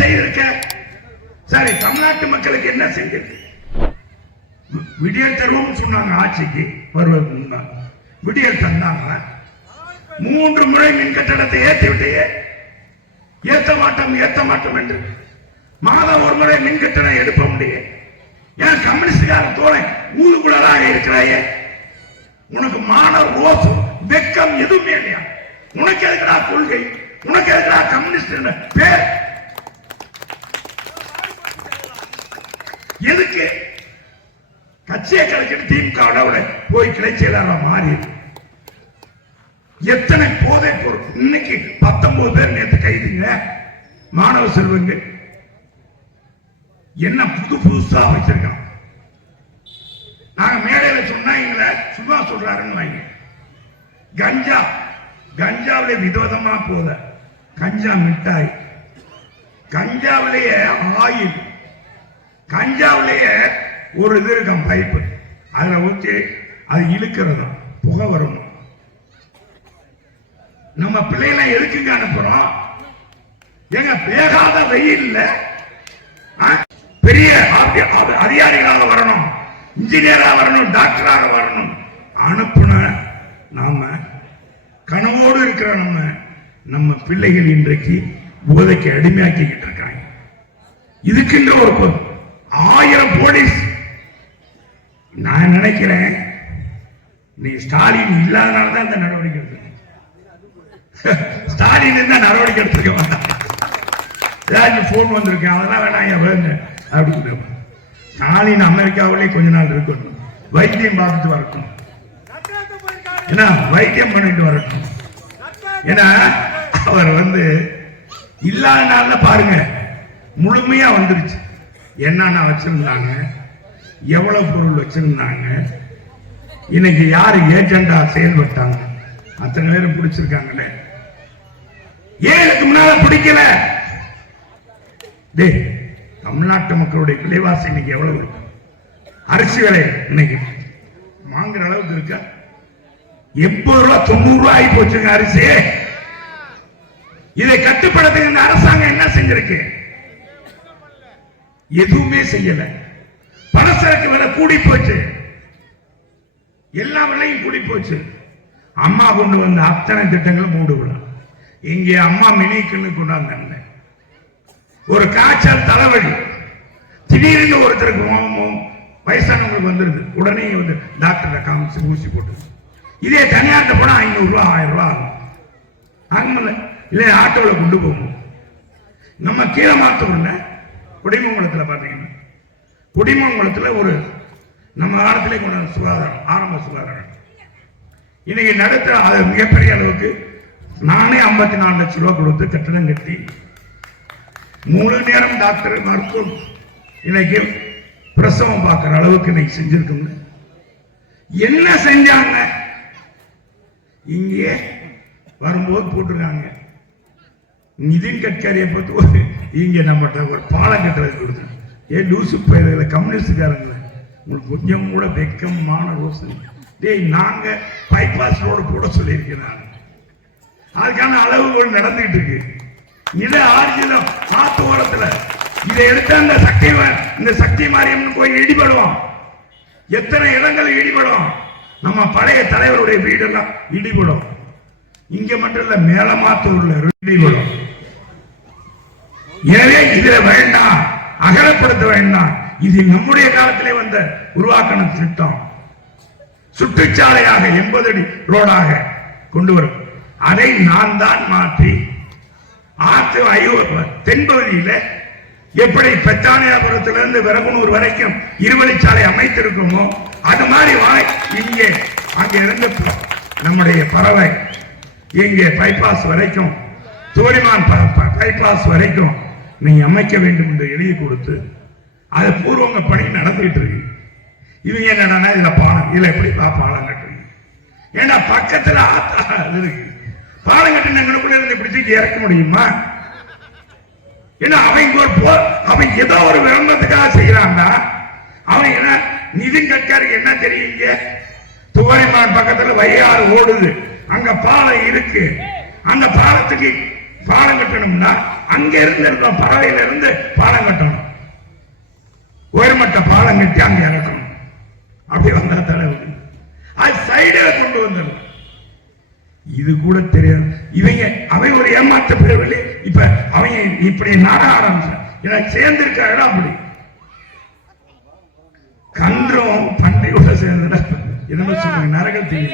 செய்திருக்க? சரி, தமிழ்நாட்டு மக்களுக்கு என்ன செஞ்சிருக்கு? விடியல் தருவோம் சொன்னாங்க ஆட்சிக்கு வருவதற்கு முன்னால். விடியல் தந்தாங்க. 3 முறை மின் கட்டணத்தை ஏற்றி விட்டையே. ஏற்ற மாட்டோம் என்று மாதம் ஒரு முறை மின் கட்டணம் எடுப்ப முடியும். ஏன் கம்யூனிஸ்டுக்கார தோழை ஊதுகுழலாக இருக்கிறாயே? உனக்கு மான ரோசம் வெக்கம் எதுவுமே இல்லையா? உனக்கு எதுக்குடா கொள்கை? உனக்கு எதுக்குடா கம்யூனிஸ்ட் பேர்? எதுக்கு கட்சியை கலைச்சிட்டு திமுக போய் கிளை செயலாளர் மாறி எத்தனை போதை பொருள் இன்னைக்கு 19 பேர் நேற்று கைதுங்க. மாணவ செல்வங்க என்ன புதுசா வச்சிருக்கான். நாங்க மேடையில சொன்னா எங்களை சும்மா சொல்றாருன்னு வாங்க. கஞ்சாவிலே விதவிதமா போத கஞ்சா மிட்டாய், கஞ்சாவிலேயே ஆயில், கஞ்சாவிலேயே ஒரு இது இருக்கும் பைப்பு, அதுல ஊற்றி அது இழுக்கிறது புகை வரும். நம்ம பிள்ளைகளை எதுக்குங்க அனுப்புறோம்? எங்க வேகாத வெயில்ல பெரிய அதிகாரிகளாக வரணும், இன்ஜினியராக வரணும், டாக்டராக வரணும் அனுப்புன நாம கனவோடு இருக்கிற நம்ம பிள்ளைகள் இன்றைக்கு போதைக்கு அடிமையாக்கிக்கிட்டு இருக்காங்க. இதுக்குன்ற ஒரு 1000 போலீஸ். நான் நினைக்கிறேன் நீ ஸ்டாலின் இல்லாதனாலதான் இந்த நடவடிக்கை எடுத்து. ஸ்டாலின் இருந்தா நடவடிக்கை எடுத்துக்க மாட்டான். போன் வந்திருக்கேன் அதெல்லாம் வேணாம் வேங்க அப்படின்னு. ஸ்டாலின் அமெரிக்காவிலே கொஞ்ச நாள் இருக்கணும், வைத்தியம் பார்த்துட்டு வரட்டும், ஏன்னா வைத்தியம் பண்ணிட்டு வரட்டும். ஏன்னா அவர் இல்லாதனால பாருங்க முழுமையா வந்துருச்சு. என்னன்னா வச்சிருந்தாங்க, எவ்வளவு பொருள் வச்சிருந்தாங்க, இன்னைக்கு யாரு ஏஜெண்டா செயல்பட்டாங்க, அத்தனை பேரும் பிடிச்சிருக்காங்களே. ஏன் இதுக்கு முன்னால பிடிக்கல? தமிழ்நாட்டு மக்களுடைய விலைவாசி இன்னைக்கு எவ்வளவு இருக்கு? அரிசி விலை இன்னைக்கு வாங்குற அளவுக்கு இருக்க? 80 ரூபா 90 ரூபாய் ஆகி போச்சுங்க அரிசி. இதை கட்டுப்படுத்த இந்த அரசாங்கம் என்ன செஞ்சிருக்கு? எதுவுமே செய்யல. பலசரக்கு விலை கூடி போச்சு, எல்லா விலையும் கூடி போச்சு. அம்மா கொண்டு வந்த அத்தனை திட்டங்களும் மூடுவிடும். இங்கே அம்மா மினிக்குன்னு கொண்டாந்தாங்க. ஒரு காய்ச்சல் தலைவலி திடீர்னு ஒருத்தருக்கு வயசானவங்களுக்கு வந்துருது, உடனே டாக்டர் காமிச்சு ஊசி போட்டு. இதே தனியார்ட்ட போனா 500 ரூபாய் 1000 ரூபாய் ஆகும். இல்ல ஆட்டோவில் கொண்டு போகணும். நம்ம கீழே மாத்தூர்ல குடிமங்கலத்தில் பாத்தீங்கன்னா, குடிமங்கலத்தில் ஒரு நம்ம காலத்திலே கொண்ட சுகாதாரம், ஆரம்ப சுகாதாரம் இன்னைக்கு நடத்த அது மிகப்பெரிய அளவுக்கு. நானே 54 லட்சம் ரூபாய் கொடுத்து கட்டணம் கட்டி முழு நேரம் டாக்டர் மருத்துவம் இன்னைக்கு பிரசவம் பார்க்கிற அளவுக்கு இன்னைக்கு செஞ்சிருக்கோம். என்ன செஞ்சாங்க? இங்கே வரும்போது போட்டிருக்காங்க நிதின் கட்கரியை பத்தி இங்க நம்மகிட்ட ஒரு பாலம் கட்டுறது கொடுத்து. ஏன் லூசு பயிர்களை கம்யூனிஸ்டுக்காரங்க உங்களுக்கு கொஞ்சம் கூட வெக்கமான ரோசனை. நாங்க பைபாஸ் ரோடு போட சொல்லியிருக்கிறாங்க, அதுக்கான அளவுகோல் நடந்துட்டு இருக்கு. இதை ஆர்ஜினம் ஆத்து ஓரத்துல இதை எடுத்த இந்த சக்தி மாரியம்மன் கோயில் இடிபடுவோம். எத்தனை இடங்கள் இடிபடும்? நம்ம பழைய தலைவருடைய வீடெல்லாம் இடிபடும். இங்க மட்டும் இல்ல, மேலமாத்தூர்ல இடிபடும். எனவே இதுல வேண்டாம், அகலப்படுத்த வேண்டாம். இது நம்முடைய காலத்திலே வந்த உருவாக்கணும் திட்டம். சுற்றுச்சாலையாக 80 அடி ரோடாக கொண்டு வரும். அதை நான் தான் மாற்றி ஆற்று தென்பகுதியில எப்படி பெத்தானியாபுரத்திலிருந்து விரகுனூர் வரைக்கும் இருவழிச்சாலை அமைத்திருக்குமோ அது மாதிரி இங்கே அங்கே இருந்து நம்முடைய பறவை இங்கே பைபாஸ் வரைக்கும், தோரிமான் பைபாஸ் வரைக்கும் நீ அமைக்க வேண்டும் என்று எழுதி கொடுத்து அது பூர்வங்க பணி நடந்துட்டு இருக்கு. இவங்க என்னன்னா இதுல பாலம், இதுல எப்படி பாலம் கட்டுறீங்க? ஏன்னா பக்கத்துல இருக்கு பாலம் கட்டினங்களுக்குள்ள இருந்து பிடிச்சி இறக்க முடியுமா? ஏன்னா அவன் ஏதோ ஒரு விளம்பரத்துக்காக செய்யறான்னா அவன் என்ன? நிதின் கட்கரி என்ன தெரியுங்க? துவரிமான் பக்கத்துல வையாறு ஓடுது, அங்க பாலம் இருக்கு. அந்த பாலத்துக்கு பாலம் கட்டணும்னா அங்க இருந்து இருந்தோம், பறவையில இருந்து பாலம் கட்டணும், உயர்மட்ட பாலம் கட்டி அங்க இறக்கணும். அப்படி வந்தா தலைவர் அது சைடுல கொண்டு வந்துடும். இது கூட தெரியாது. அவன் ஒரு ஏமாற்ற பிறவில்லை. இப்ப அவங்க இப்படி நாட ஆரம்பிச்ச சேர்ந்திருக்க இடம் அப்படி கன்றும் பண்டையோட சேர்ந்த என்ன சொல்லுங்க நரகத்தில்